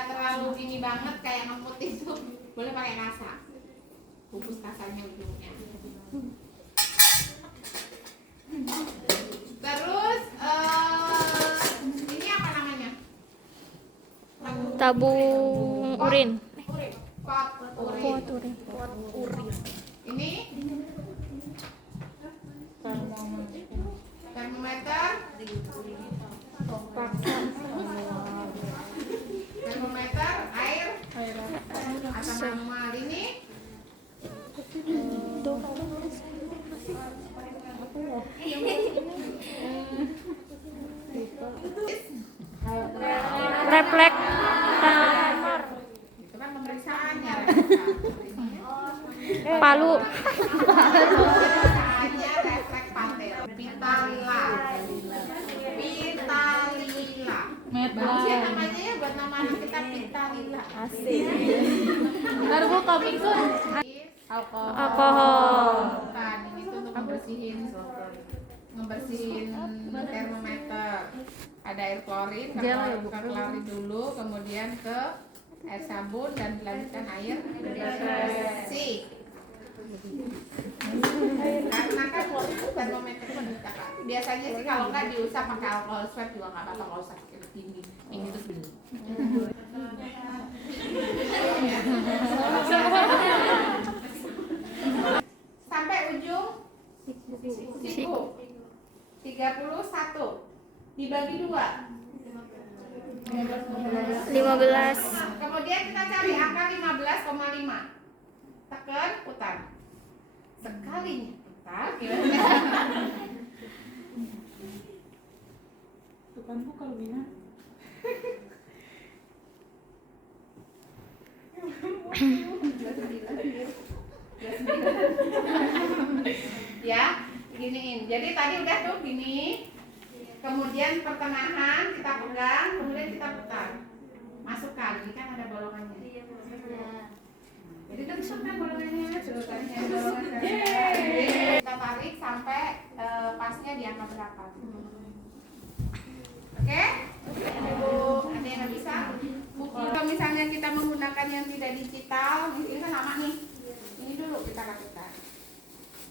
nggak terlalu gini banget kayak ngemut itu, boleh pakai kasa, bungkus kasanya ujungnya. Terus ini apa namanya? Tabung urin. Pot urin. Pot urin. Ini termometer. Termometer, air asam manual. Ini reflektor, itu kan pemeriksaannya. palu, Pemeriksaannya refleks patel. Pitalila. Bagus ya namanya ya, buat nama anak kita Pitalila. asik, Ntar bu coming soon. alkohol, Bukan, ini tuh untuk ngebersihin termometer. Ada air klorin, buka klorin dulu, kemudian ke air sabun dan dilanjutkan air bersih. Karena kan termometer kita kan biasanya sih kalau nggak diusap pakai alkohol swab juga nggak apa-apa, nggak usah ini. Ini tuh gini. Sampai ujung siku 31 dibagi 2 15, kemudian kita cari angka 15,5, tekan putar sekalinya putar Bukan bu kalau Bina. ya giniin. Jadi tadi udah tuh gini, kemudian pertengahan kita pegang, kemudian kita putar, masukkan. Ini kan ada bolongannya. Jadi kita masukkan bolongannya, kita tarik sampai pasnya di angka berapa. Oke? Ada yang nggak bisa? Kalau misalnya kita menggunakan yang tidak digital, ini kan lama nih. Ini dulu kita lakukan.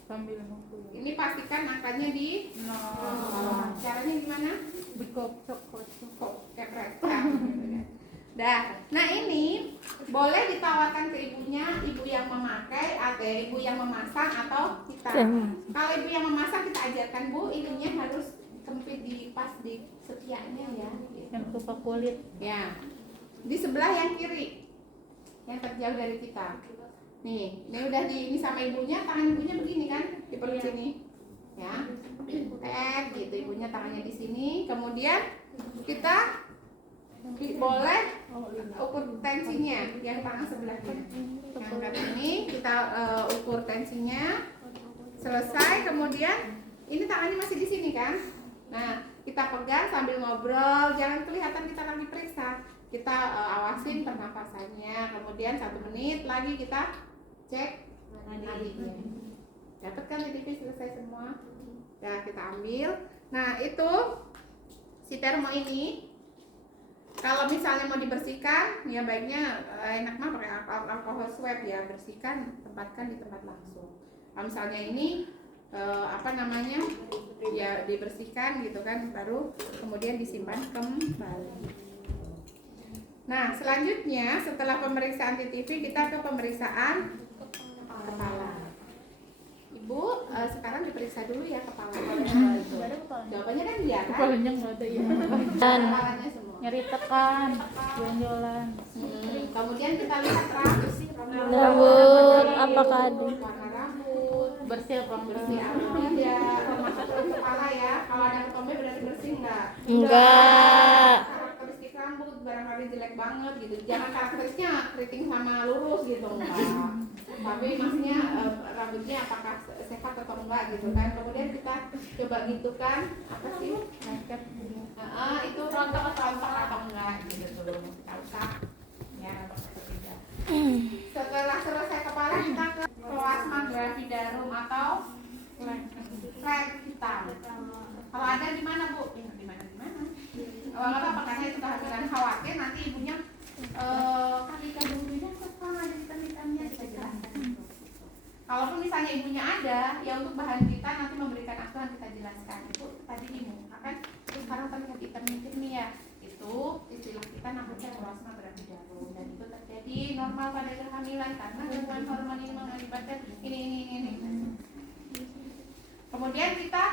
Sambil ngumpul. Ini pastikan angkanya di 0. Caranya gimana? Kok kepret. Dah. Nah ini boleh ditawarkan ke ibunya, ibu yang memakai atau ibu yang memasang atau kita. Kalau ibu yang memasang kita ajarkan, Bu, ininya harus kempit di pas di setiapnya ya. Yang berupa kulit. Ya. Di sebelah yang kiri, yang terjauh dari kita. Nih, ini udah ini sama ibunya, tangan ibunya begini kan, di perut sini. Ya. Gitu, ibunya tangannya di sini. Kemudian kita boleh ukur tensinya yang tangan sebelahnya. Yang angkat ini kita ukur tensinya. Selesai, kemudian ini tangannya masih di sini kan. Nah, kita pegang sambil ngobrol, jangan kelihatan kita lagi periksa. Kita awasin pernapasannya. Kemudian 1 menit lagi kita cek nadinya. Dapat kan nadi selesai semua? Nah, kita ambil. Nah, itu si termo ini kalau misalnya mau dibersihkan, ya baiknya enak mah pakai alkohol swab ya, bersihkan, tempatkan di tempat langsung. Kalau misalnya ini ya dibersihkan gitu kan, baru kemudian disimpan kembali. Nah selanjutnya setelah pemeriksaan TTV kita ke pemeriksaan kepala. Ibu sekarang diperiksa dulu ya kepala. Jawabannya kan dia kan? Kepalanya nggak ada ya. dan Kepalanya semua. Nyari tekan, jalan-jalan. Kemudian kita lihat rambut apakah ada? warna rambut, Bersih apa bersih apa ya, termasuk kepala ya. Kalau ada ketombe berarti bersih enggak? Enggak. Karakteristik rambut barangkali jelek banget gitu. Jangan karakteristiknya keriting sama lurus gitu enggak. Tapi maksudnya rambutnya apakah sehat atau enggak gitu kan. Kemudian kita coba gitu kan, apa sih? Itu rontok atau enggak gitu dulu. Kita usah ya rontok atau tidak. Setelah selesai kepala kita ke plasma gravidarum atau flek hitam. Kalau ada di mana Bu? Di mana? Oh, nggak apa-apa karena itu kehamilan, khawatir nanti ibunya misalnya ibunya ada, ya untuk bahan kita nanti memberikan asuhan kita jelaskan itu tadi di muka kan. Terus sekarang terlihat hitam-hitam nih ya, itu istilah kita namanya plasma berarti jarum, dan itu terjadi normal pada kehamilan karena gangguan hormon ini mengakibatkan ini. Kemudian kita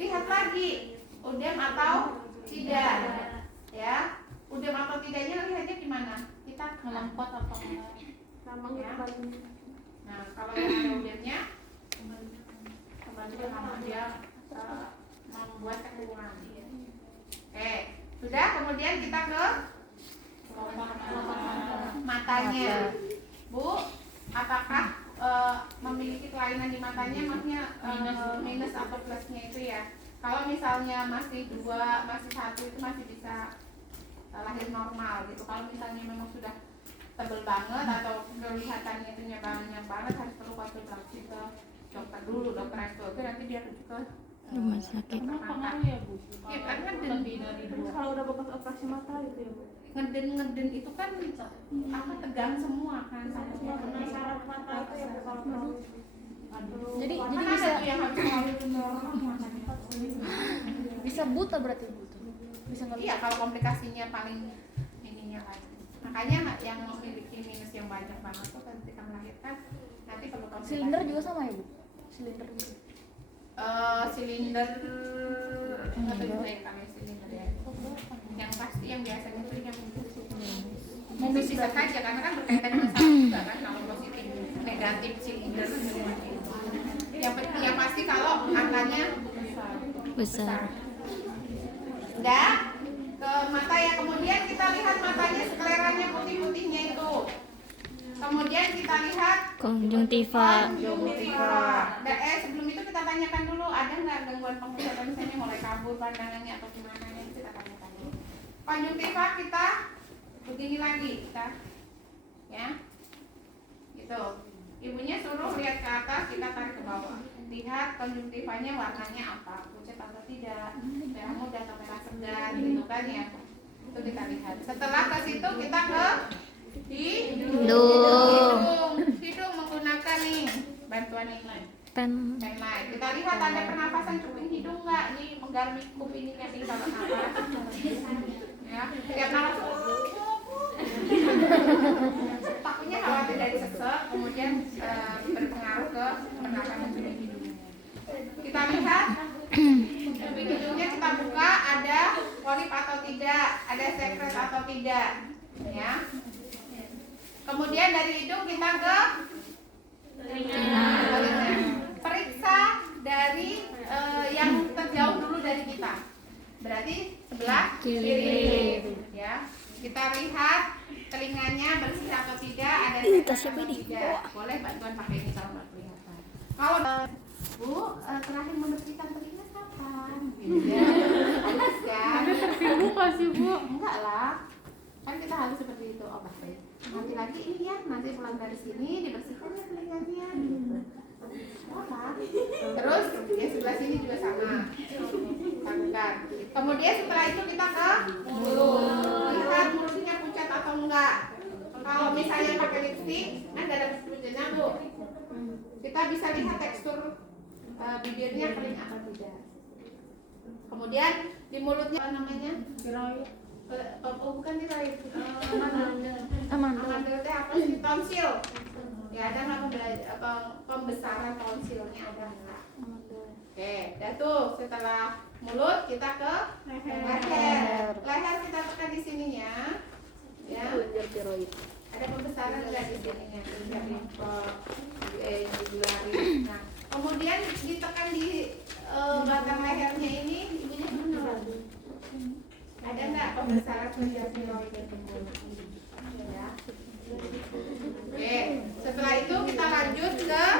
lihat lagi udem atau tidak, ya. Udem atau tidaknya lihatnya gimana? Kita Melompat apa enggak? ya. Nah, kalau yang ada udemnya kembali ke nama dia membuat kekurungan. Oke, sudah. Kemudian kita ke matanya. Bu, apakah memiliki kelainan di matanya? Maksudnya minus atau plusnya itu ya. Kalau misalnya masih 2, masih 1 itu masih bisa lahir normal gitu. Kalau misalnya memang sudah tebel banget atau kelihatannya itu banyak banget, harus perlu konsultasi ke dokter dulu, dokter itu nanti dia rujuk ke Rumah sakit. Kenapa pengaruh ya Bu? ya, karena Lebih dari Terus 2. kalau udah bekas operasi mata gitu ya Bu? ngeden itu kan apa tegang semua kan sama Karena saraf mata itu ya Bu kalau terlalu. Jadi kan ada bisa tuh yang harus selalu normal matanya. bisa buta berarti Bu. Bisa nggak Iya, kalau komplikasinya paling ininya lagi. Makanya yang memiliki minus yang banyak banget tuh ketika melahirkan nanti perlu konsultasi. silinder juga sama ya Bu? Silinder juga. Silinder atau juga yang kami silinder ya. Yang pasti yang biasanya itu yang mungkin bisa saja karena kan berkaitan dengan saraf juga kan, kalau positif negatif silinder semuanya itu. Yang pasti kalau angkanya Besar. udah ke mata ya. Kemudian kita lihat matanya, skleranya putih-putihnya itu. Kemudian kita lihat Konjungtiva. Sebelum itu kita tanyakan dulu ada nggak gangguan penglihatan, misalnya mulai kabur pandangannya atau gimana, itu kita tanyakan dulu. Konjungtiva kita begini lagi kita, ya, gitu. Ibunya suruh lihat ke atas, kita tarik ke bawah. Lihat konjungtivanya warnanya apa, pucat atau tidak, merah muda atau merah segar, gitu kan ya. Itu kita lihat. Setelah ke situ kita ke hidung menggunakan nih bantuan ini Pen. pen light. Kita lihat ada pernapasan cuping hidung nggak, nih menggarmi kupingnya nih kalau napas ya, tiap napas takutnya khawatir dari sesek, kemudian berpengaruh ke pernapasan cuping hidung. Kita lihat cuping hidungnya, kita buka ada polip atau tidak, ada sekret atau tidak, ya. Kemudian dari hidung kita ke telinga. Periksa dari yang terjauh dulu dari kita. Berarti sebelah kiri. Ya. Kita lihat telinganya bersih atau tidak, ada sekret atau tidak. Boleh bantuan pakai ini kalau nggak kelihatan. Kalau Bu, terakhir membersihkan telinga kapan? Ya. Kan? Terbuka sih Bu. Enggak lah. Kan kita harus seperti itu. Oh, baik. Nanti lagi ini ya, nanti pulang dari sini dibersihkan ya telinganya gitu. Apa? Terus ya sebelah sini juga sama. Lakukan. Kemudian setelah itu kita ke mulut. Lihat mulutnya pucat atau enggak. Kalau misalnya pakai lipstik, kan ada pucatnya Bu. Kita bisa lihat tekstur bibirnya kering atau tidak. Kemudian di mulutnya apa namanya? Bukan tiroid. Amandel teh apa sih? Tonsil. Ya ada nggak pembesaran tonsilnya, ada nggak? Oke, dah tuh. Setelah mulut kita ke leher. Leher kita tekan di sininya. Ya. Ada pembesaran nggak di sininya? Digularin. Nah, kemudian ditekan di batang lehernya ini, ibunya mana? Ada nggak pembesaran tiroid ya? Oke, setelah itu kita lanjut ke dada.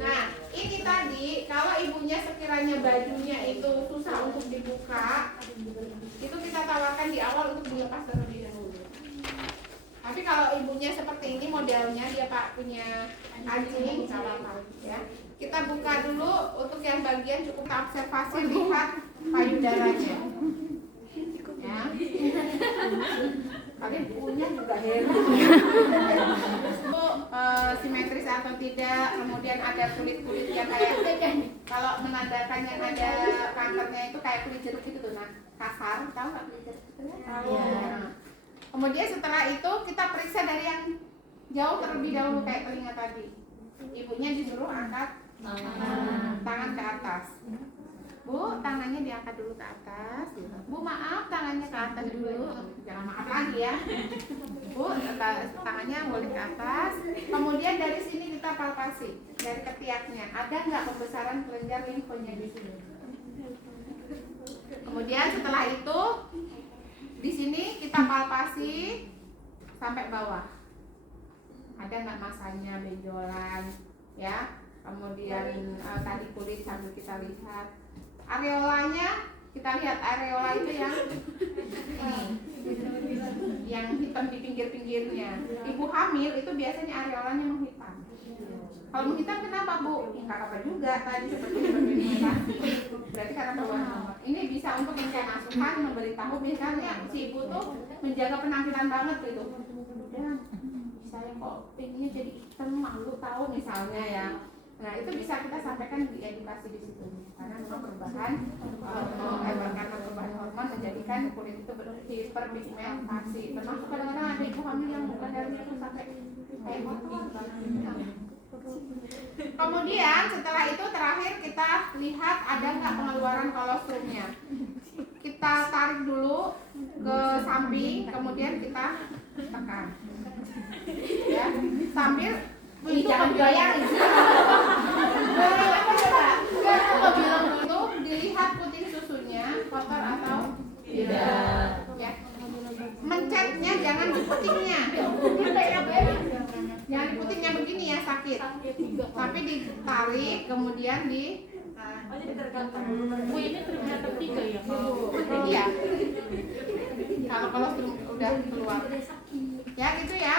Nah, ini tadi kalau ibunya sekiranya bajunya itu susah untuk dibuka, itu kita tawarkan di awal untuk dilepas terlebih dahulu. Tapi kalau ibunya seperti ini modelnya, dia Pak punya anjing, nggak apa-apa ya. Kita buka dulu untuk yang bagian cukup observasi, lihat payudaranya. Ya. Kalian punya juga hebat. Bu, simetris atau tidak, kemudian ada kulit-kulit yang kayak kalau menandakan yang ada kankernya itu kayak kulit jeruk gitu tuh, nah kasar, tahu nggak kulit jeruk itu ya? Nah, kemudian setelah itu kita periksa dari yang jauh terlebih dahulu kayak telinga tadi. Ibunya disuruh angkat tangan ke atas. Bu, tangannya diangkat dulu ke atas. Bu, maaf, tangannya ke atas dulu. Jangan maaf lagi ya. Bu, tangannya boleh ke atas. Kemudian dari sini kita palpasi dari ketiaknya. Ada nggak pembesaran kelenjar limfonya di sini? Kemudian setelah itu di sini kita palpasi sampai bawah. Ada nggak masanya, benjolan, ya? Kemudian tadi kulit sambil kita lihat. Areolanya, kita lihat areola itu yang ini, yang hitam di pinggir-pinggirnya. Ibu hamil itu biasanya areolanya menghitam. Kalau menghitam kenapa Bu? Ya nggak apa juga tadi seperti ini kan. Berarti karena perubahan hormon. Ini bisa untuk mencari asuhan, memberitahu misalnya si ibu tuh menjaga penampilan banget gitu. Udah, saya kok pengennya jadi hitam, malu tahu misalnya ya. Nah itu bisa kita sampaikan di edukasi di situ karena memang perubahan karena perubahan hormon menjadikan kulit itu berpigmentasi. Termasuk kadang-kadang ada ibu hamil yang bukan darahnya itu sampai kayak kotor. Kemudian setelah itu terakhir kita lihat ada nggak pengeluaran kolostrumnya. Kita tarik dulu ke samping, kemudian kita tekan, ya sambil ini jangan goyang. Kalau bilang itu dilihat puting susunya kotor atau tidak. Ya. Mencetnya jangan di putingnya. Jangan di putingnya begini ya sakit. Tapi ditarik kemudian di Bu, ini ternyata 3 ya? iya. Kalau udah keluar. Ya gitu ya.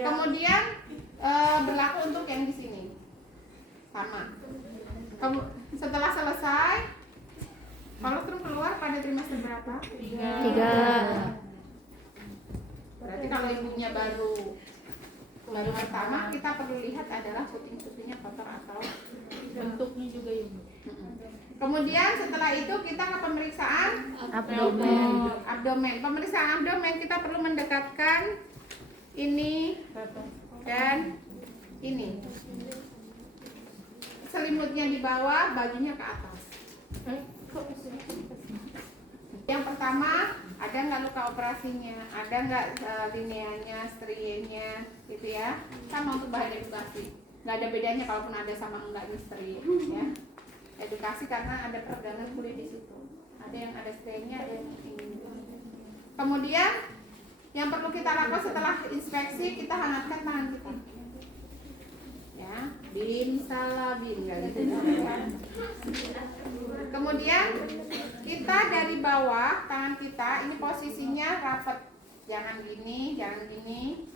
Kemudian berlaku untuk yang di sini sama. Setelah selesai, kolostrum keluar pada trimester berapa? 3. Berarti kalau ibunya baru pertama, kita perlu lihat adalah puting susunya kotor atau Bentuknya juga ya, Bu? Kemudian setelah itu kita ke pemeriksaan abdomen. Pemeriksaan abdomen kita perlu mendekatkan ini dan ini. Selimutnya di bawah, bajunya ke atas. Yang pertama, ada nggak luka operasinya, ada nggak lineanya, strienya, gitu ya. Sama untuk bahan edukasi. Nggak ada bedanya kalaupun ada sama enggak misteri, ya. Edukasi karena ada peregangan kulit di situ. Ada yang ada strienya, ada yang ini. Kemudian yang perlu kita lakukan setelah inspeksi, kita hangatkan tangan kita. Ya, bim salabim gitu. Kemudian kita dari bawah tangan kita ini posisinya rapat. Jangan gini,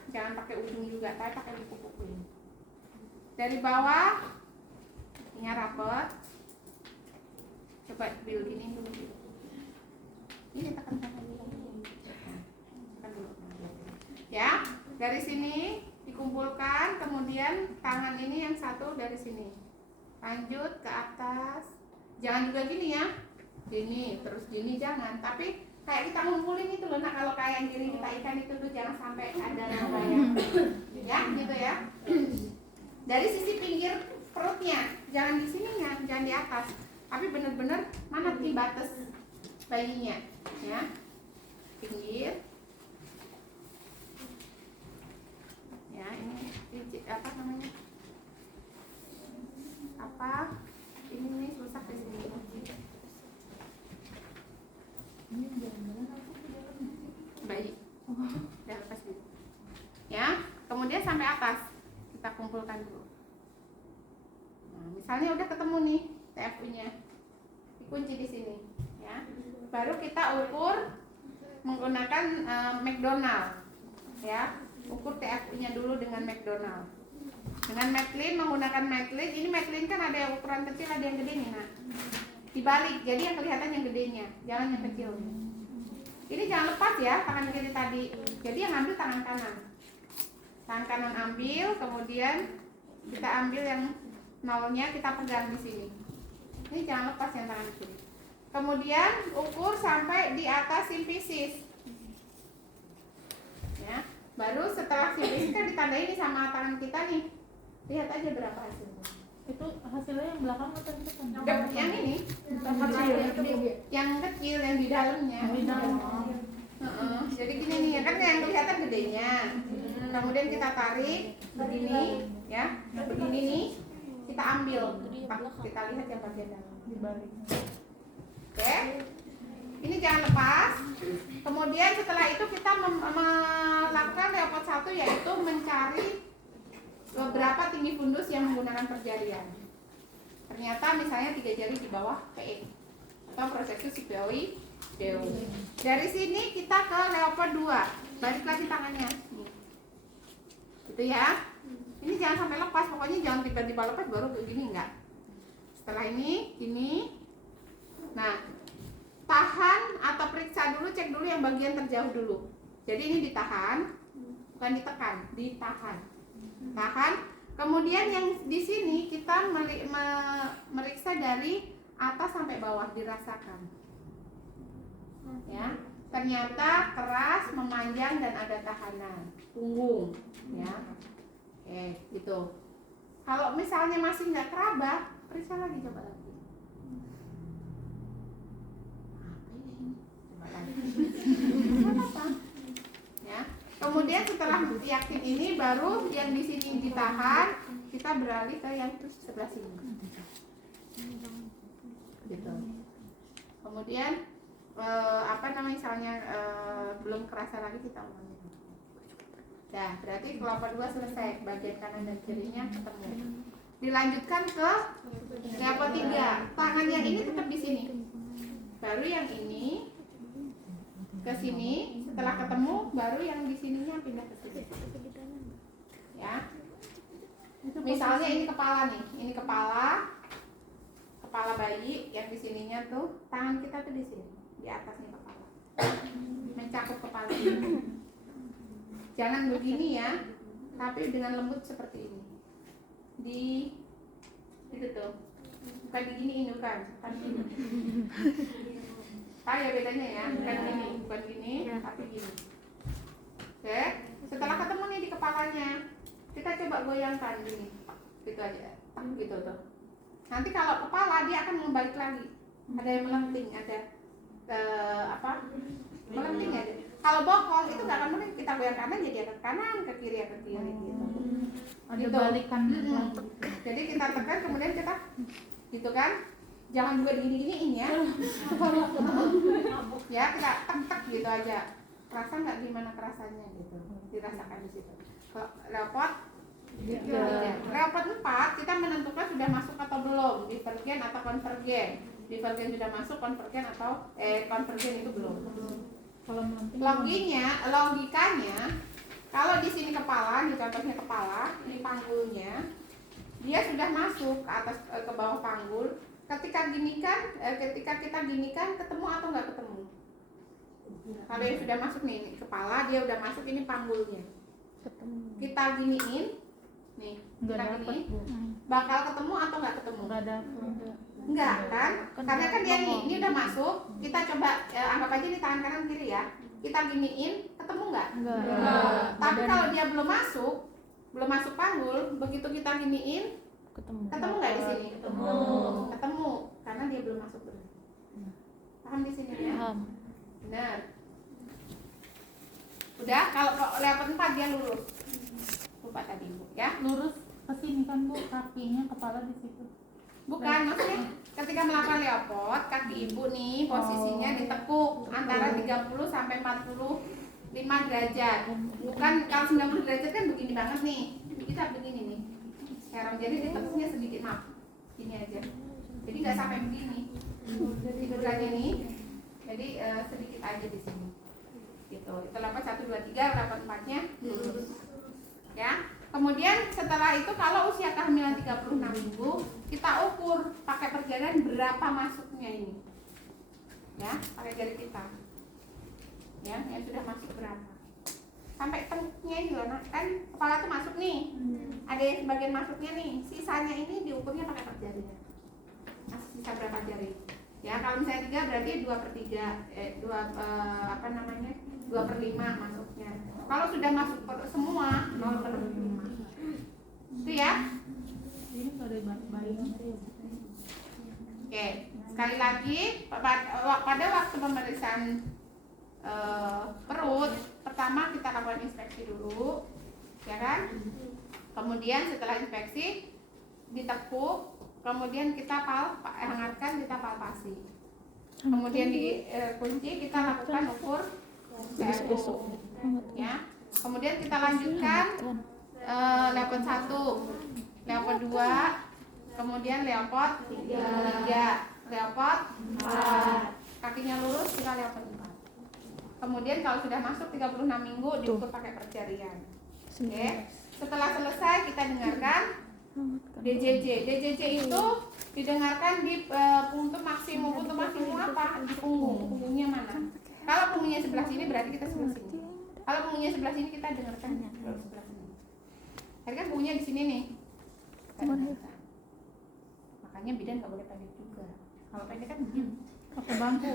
jangan pakai ujung juga, tapi pakai kuku ini. Dari bawah ini rapat. Coba bil gini dulu. Ini tekan dulu. Ya, dari sini dikumpulkan, kemudian tangan ini yang satu dari sini lanjut ke atas. Jangan juga gini ya, gini terus gini jangan, tapi kayak kita ngumpulin itu loh. Nah kalau kayak yang gini kita ikan itu tuh jangan sampai ada yang ya gitu ya. Dari sisi pinggir perutnya, jangan di sininya, jangan di atas, tapi benar-benar mana di batas bayinya ya, pinggir. Ya ini apa namanya, apa ini nih rusak di sini. Bayi udah lepas dulu ya. Kemudian sampai atas kita kumpulkan dulu. Nah, misalnya udah ketemu nih TFU nya, dikunci di sini ya. Baru kita ukur menggunakan McDonald ya. Ukur TFU-nya dulu dengan McDonald. Dengan Matlin, menggunakan Matlin. Ini Matlin kan ada yang ukuran kecil, ada yang gede nih. Nah, dibalik, jadi yang kelihatan yang gedenya, jangan yang kecil. Ini jangan lepas ya tangan kiri tadi. Jadi yang ambil tangan kanan. Tangan kanan ambil, kemudian kita ambil yang nolnya, kita pegang di sini. Ini jangan lepas yang tangan kiri. Kemudian ukur sampai di atas simfisis. Ya, baru setelah simfisis kan ditandai ini sama tangan kita nih. Lihat aja berapa hasilnya. Itu hasilnya yang belakang atau yang depan? Yang ini, yang kecil yang di dalamnya. Di dalam. Jadi gini nih, kan yang kelihatan gedenya. Kemudian kita tarik begini, ya, begini nih, kita ambil. Kita lihat yang bagian dalam. Dibalik. Oke, ini jangan lepas. Kemudian setelah itu kita melakukan leopard 1, yaitu mencari beberapa tinggi fundus yang menggunakan perjarian. Ternyata misalnya 3 jari di bawah PE atau prosesus sipioi deo. Dari sini kita ke leopard 2, balik lagi tangannya, gitu ya. Ini jangan sampai lepas, pokoknya jangan tiba-tiba lepas baru begini, enggak. Setelah ini, nah tahan atau periksa dulu, cek dulu yang bagian terjauh dulu. Jadi ini ditahan, bukan ditekan, ditahan. Tahan. Kemudian yang di sini kita meriksa dari atas sampai bawah, dirasakan. Ya, ternyata keras, memanjang dan ada tahanan punggung. Ya, oke, gitu. Kalau misalnya masih nggak keraba, periksa lagi, coba lagi. Coba lagi. Ya. Kemudian setelah yakin ini, baru yang di sini ditahan, kita beralih ke yang sebelah sini. Gitu. Kemudian misalnya belum kerasa lagi, kita ulangi. Nah, berarti kelompok 2 selesai, bagian kanan dan kirinya ketemu. Dilanjutkan ke kelompok 3. Tangan yang ini tetap di sini. Baru yang ini ke sini, setelah ketemu baru yang di sininya pindah ke sini. Ya. Misalnya ini kepala nih, ini kepala bayi, yang di sininya tuh tangan kita tuh di sini, di atasnya kepala, mencakup kepala ini. Jangan begini ya, tapi dengan lembut seperti ini. Itu tuh, bukan diginiin, bukan gini. Tahu ya bedanya ya, bukan gini, tapi gini. Oke, setelah ketemu nih di kepalanya, kita coba goyangkan gini, gitu aja, gitu tuh. Nanti kalau kepala dia akan membalik lagi, ada yang melenting, ada melenting ya. Kalau bokong itu nggak akan melenting, kita goyang kanan jadi ke kanan, ke kiri gitu. Ada Gitu. balikan. Jadi kita tekan, kemudian kita, gitu kan. Jangan juga digini-giniin ya. Ya, kita tek gitu aja. Kerasa nggak gimana kerasanya gitu. Dirasakan di situ. Kalau leopard 4 kita menentukan sudah masuk atau belum, divergen atau konvergen. Divergen sudah masuk, konvergen atau konvergen itu belum. Logikanya kalau di sini kepala, di contohnya kepala, ini panggulnya, dia sudah masuk ke atas, ke bawah panggul. Ketika kita ginikan, ketemu atau nggak ketemu? Kalau yang sudah masuk nih, ini kepala, dia udah masuk, ini panggulnya. Kita giniin, nih, kita giniin, bakal ketemu atau nggak ketemu? Enggak kan? Karena kan dia ini udah masuk. Kita coba anggap aja ini tangan kanan kiri ya. Kita giniin, ketemu nggak? Enggak. Tapi kalau dia belum masuk panggul, begitu kita giniin, ketemu nggak di sini? Ketemu, karena dia belum masuk benar. Paham di sini ya? Paham. Benar. Udah, kalau leopard 4 dia lurus. Lupa tadi Bu, ya? Lurus ke sini kan Bu, kakinya, kepala di situ. Bukan, maksudnya ketika melakukan leopard, kaki ibu nih posisinya ditekuk antara 30 sampai 45 derajat. Bukan, kalau 90 derajat kan begini banget nih. Kita begini nih. Sekarang jadi ditekuknya sedikit, maaf. Gini aja. Jadi nggak sampai begini. Tidur lagi nih. Jadi sedikit aja di sini. Gitu. Itu leopard 1 2 3, leopard 4-nya lurus. Ya. Kemudian setelah itu kalau usia kehamilan 36 minggu, kita ukur pakai perjalanan berapa masuknya ini. Ya, pakai jari kita. Ya, yang sudah masuk berapa. sampai tengkuknya ini loh, kan kepala tuh masuk nih, ada yang sebagian masuknya nih, sisanya ini diukurnya pakai per jarinya. Masih sisa berapa jari? Ya kalau misalnya 3 berarti 2/3, 2/5 masuknya. Kalau sudah masuk semua 0/5. Itu ya. Ini nggak ada bayinya tuh. Oke, sekali lagi pada waktu pemeriksaan perut, pertama kita lakukan inspeksi dulu, ya kan? Kemudian setelah inspeksi ditekuk, kemudian kita hangatkan, kita palpasi. Kemudian dikunci, kita lakukan ukur suhu, ya. Kemudian kita lanjutkan leopard 1, leopard 2, kemudian leopard 3, leopard 4, kakinya lurus kita leopard 4. Kemudian kalau sudah masuk 36 minggu diukur pakai perjarian. Oke. Setelah selesai kita dengarkan DJJ. DJJ itu didengarkan di puntuk maksimum. Puntuk maksimum apa? Di punggung. Punggungnya mana? Kalau punggungnya sebelah sini berarti kita sebelah sini. Kalau punggungnya sebelah sini kita dengarkan sebelah sini. Tadi kan punggungnya di sini nih. Makanya bidan nggak boleh pendek juga. Kalau pendek kan begini. Pakai bangku.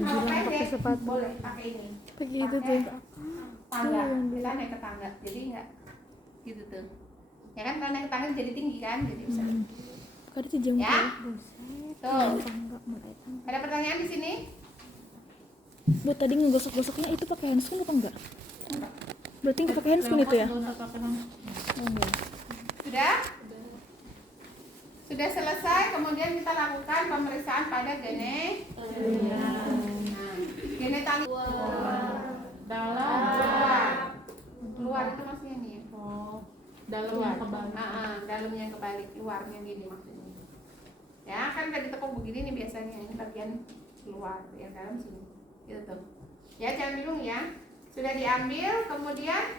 Kalau pendek boleh pakai ini. Begitu Pakai tuh. tangga. Kita naik ke tangga. Jadi nggak gitu tuh. Ya kan kalau naik ke tangga jadi tinggi kan, jadi bisa. Kada sih jam Ya. Tuh. Tangga mulai tangga. Ada pertanyaan di sini? Buat tadi ngegosok-gosoknya itu pakai handscoon apa enggak? Berarti nggak pakai handscoon itu ya? Oh, enggak. Sudah? Sudah selesai, kemudian kita lakukan pemeriksaan pada genetalis. Dalam. Luar itu maksudnya nih. Oh, dalamnya kebalik. Dalamnya yang kebalik, luarnya gini maksudnya. Ya, kan udah ditekuk begini nih biasanya. Ini bagian luar, yang dalam sini. Gitu tuh. Ya, jangan bingung ya. Sudah diambil, kemudian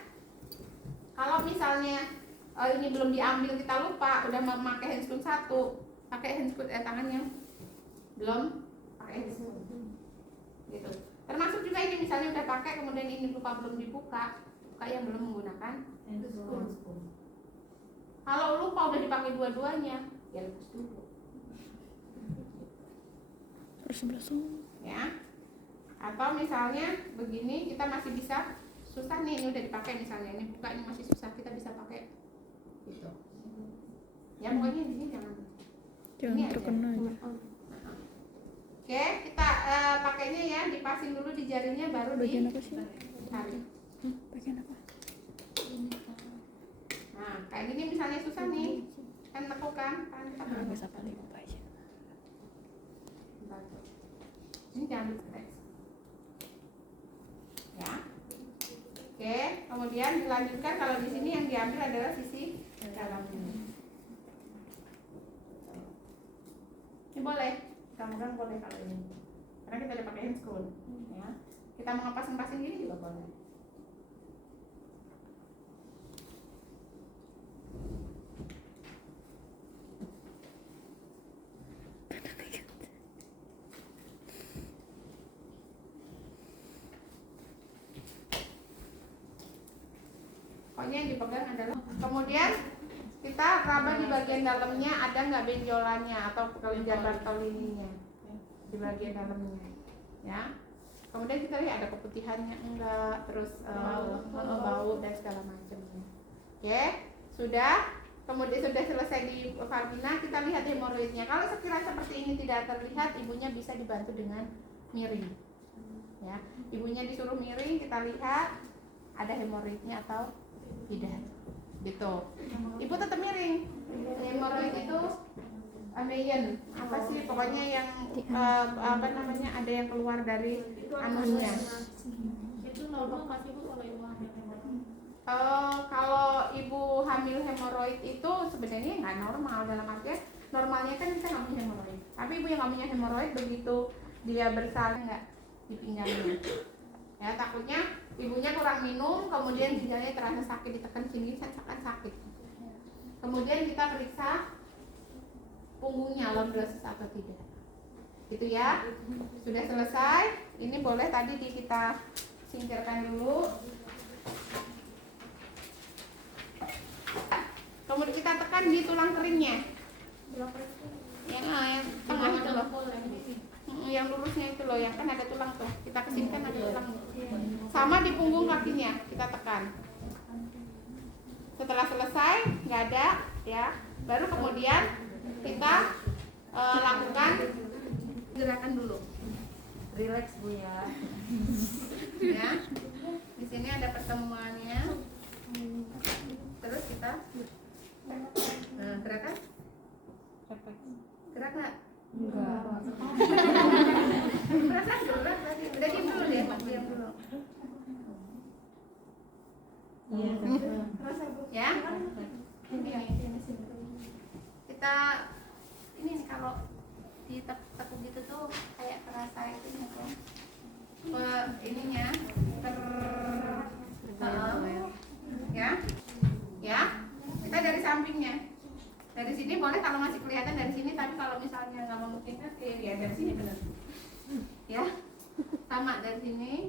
kalau misalnya ini belum diambil, kita lupa, udah memakai handscoon 1, pakai handscoon tangannya belum pakai handscoon, gitu. Termasuk juga ini misalnya udah pakai, kemudian ini lupa belum dibuka, yang belum menggunakan handscoon. Kalau lupa udah dipakai dua-duanya, ya lepas dulu. Terus sebelah sana. Ya. Atau misalnya begini, kita masih bisa susah nih, ini udah dipakai misalnya, ini buka ini masih susah, kita bisa pakai gitu. Ya pokoknya di sini jangan ini aja. Terkena aja. Oke, kita pakainya ya, dipasing dulu di jarinya baru Bagian apa sih? ditarik. Bagian apa? Nah, kayak gini misalnya susah nih, kan tekuk kan kita Nggak belum bisa paling apa aja. bantu. Ini jangan dites. Ya. Oke, kemudian dilanjutkan, kalau di sini yang diambil adalah sisi dalamnya. Ini boleh, mudah-mudahan boleh kalau ini, karena kita udah pakai handscoon. Ya, kita mau pasang-pasang gini juga boleh. Pokoknya yang dipegang adalah, kemudian kita raba di bagian dalamnya, ada nggak benjolannya atau kelenjar Bartolini-nya di bagian dalamnya, ya. Kemudian kita lihat ada keputihannya enggak, terus bau dan segala macamnya. Oke, sudah. Kemudian sudah selesai di vagina, kita lihat hemoroidnya. Kalau sekiranya seperti ini tidak terlihat, ibunya bisa dibantu dengan miring. Ya, ibunya disuruh miring, kita lihat ada hemoroidnya atau tidak. Gitu. Ibu tetap miring. Hemoroid itu ameyen, apa sih pokoknya yang ada yang keluar dari anusnya. Itu normal kasih Bu kalau ibu hamil hemoroid? Kalau ibu hamil hemoroid itu sebenarnya nggak normal, dalam artian normalnya kan kita nggak punya hemoroid. Tapi ibu yang nggak punya hemoroid, begitu dia bersalin nggak di pinggangnya, ya takutnya ibunya kurang minum, kemudian ginjalnya terasa sakit, ditekan sini akan sakit. Kemudian kita periksa punggungnya lordosis atau tidak. Gitu ya. Sudah selesai. Ini boleh tadi kita singkirkan dulu. Kemudian kita tekan di tulang keringnya. Yang tengah itu loh. Yang lurusnya itu loh, yang kan ada tulang tuh. Kita kesini kan ada tulang. Sama di punggung kakinya kita tekan. Setelah selesai nggak ada ya, baru kemudian kita lakukan gerakan dulu. Relax Bu ya. Ya, di sini ada pertemuannya. Terus kita gerakan. Gerak nggak? Enggak. Berasa gerak tadi. Udah diam dulu deh, diam dulu. Iya. Ya. Ini. Kita ini nih, kalau ditekuk gitu tuh kayak terasa itu kan. Ininya ya. Ya. Kita dari sampingnya. Dari sini boleh kalau masih kelihatan dari sini, tapi kalau misalnya nggak memungkinkan ya dari sini benar. Ya. Sama dari sini.